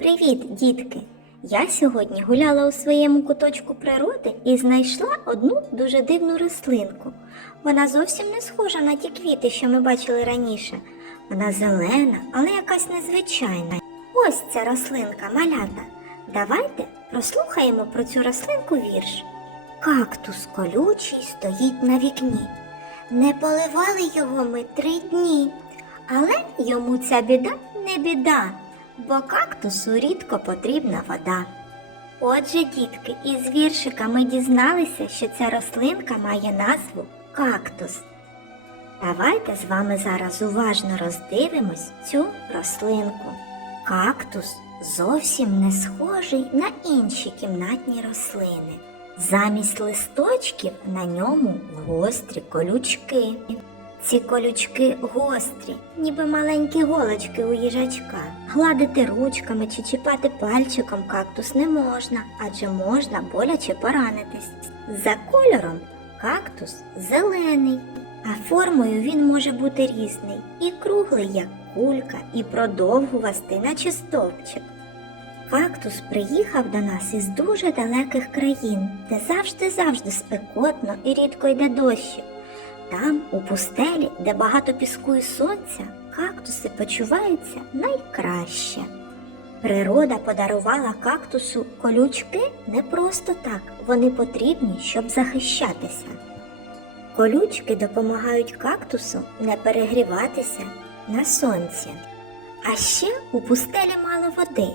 Привіт, дітки! Я сьогодні гуляла у своєму куточку природи і знайшла одну дуже дивну рослинку. Вона зовсім не схожа на ті квіти, що ми бачили раніше. Вона зелена, але якась незвичайна. Ось ця рослинка малята. Давайте прослухаємо про цю рослинку вірш. Кактус колючий стоїть на вікні. Не поливали його ми три дні, але йому ця біда не біда, бо кактусу рідко потрібна вода. Отже, дітки, із віршика ми дізналися, що ця рослинка має назву кактус. Давайте з вами зараз уважно роздивимось цю рослинку. Кактус зовсім не схожий на інші кімнатні рослини. Замість листочків на ньому гострі колючки. Ці колючки гострі, ніби маленькі голочки у їжачка. Гладити ручками чи чіпати пальчиком кактус не можна, адже можна боляче поранитись. За кольором кактус зелений, а формою він може бути різний і круглий, як кулька, і продовгувастий, наче стовпчик. Кактус приїхав до нас із дуже далеких країн, де завжди-завжди спекотно і рідко йде дощик. Там, у пустелі, де багато піску і сонця, кактуси почуваються найкраще. Природа подарувала кактусу колючки не просто так, вони потрібні, щоб захищатися. Колючки допомагають кактусу не перегріватися на сонці. А ще у пустелі мало води.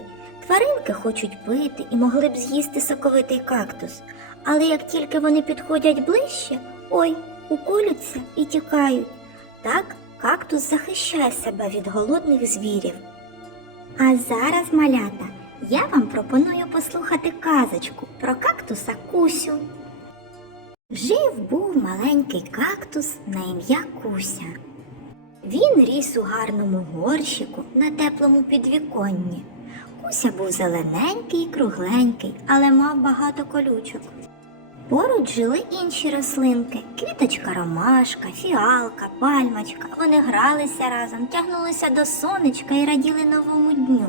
Тваринки хочуть пити і могли б з'їсти соковитий кактус. Але як тільки вони підходять ближче, ой, уколються і тікають. Так кактус захищає себе від голодних звірів. А зараз, малята, я вам пропоную послухати казочку про кактуса Кусю. Жив був маленький кактус на ім'я Куся. Він ріс у гарному горщику на теплому підвіконні. Куся був зелененький і кругленький, але мав багато колючок. Поруч жили інші рослинки квіточка ромашка, фіалка, пальмочка. Вони гралися разом, тягнулися до сонечка і раділи новому дню.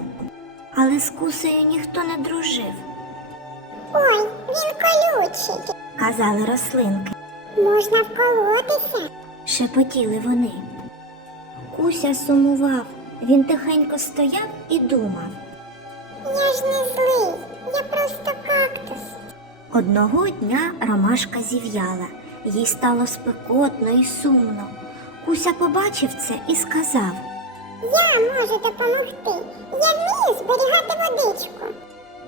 Але з кусею ніхто не дружив, Ой, він колючий. казали рослинки. Можна вколотися. Шепотіли вони. Куся сумував, він тихенько стояв і думав. Я ж не злий, я просто. Одного дня ромашка зів'яла, їй стало спекотно і сумно. Куся побачив це і сказав. Я можу допомогти. Я вмію зберігати водичку.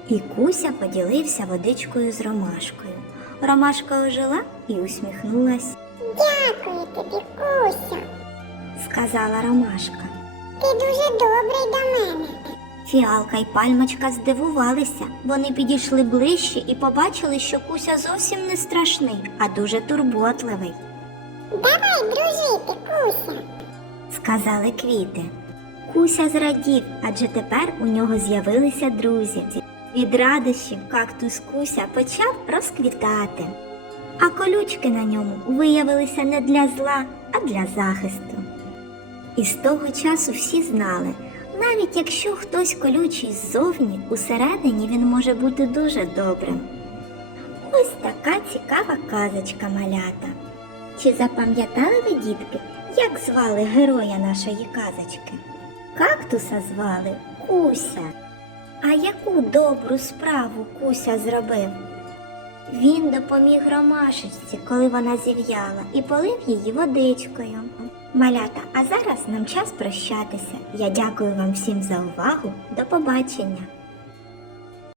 І Куся поділився водичкою з ромашкою. Ромашка ожила і усміхнулась, Дякую тобі, Куся. сказала Ромашка. Ти дуже добрий до мене. Фіалка й пальмочка здивувалися. Вони підійшли ближче і побачили, що Куся зовсім не страшний, а дуже турботливий, Давай дружити, Куся. сказали квіти. Куся зрадів, адже тепер у нього з'явилися друзі. Від радощів кактус Куся почав розквітати, а колючки на ньому виявилися не для зла, а для захисту. І з того часу всі знали, навіть якщо хтось колючий ззовні, усередині він може бути дуже добрим. Ось така цікава казочка малята. Чи запам'ятали ви, дітки, як звали героя нашої казочки? Кактуса звали Куся. А яку добру справу Куся зробив? Він допоміг ромашечці, коли вона зів'яла, і полив її водичкою. Малята, а зараз нам час прощатися. Я дякую вам всім за увагу. До побачення!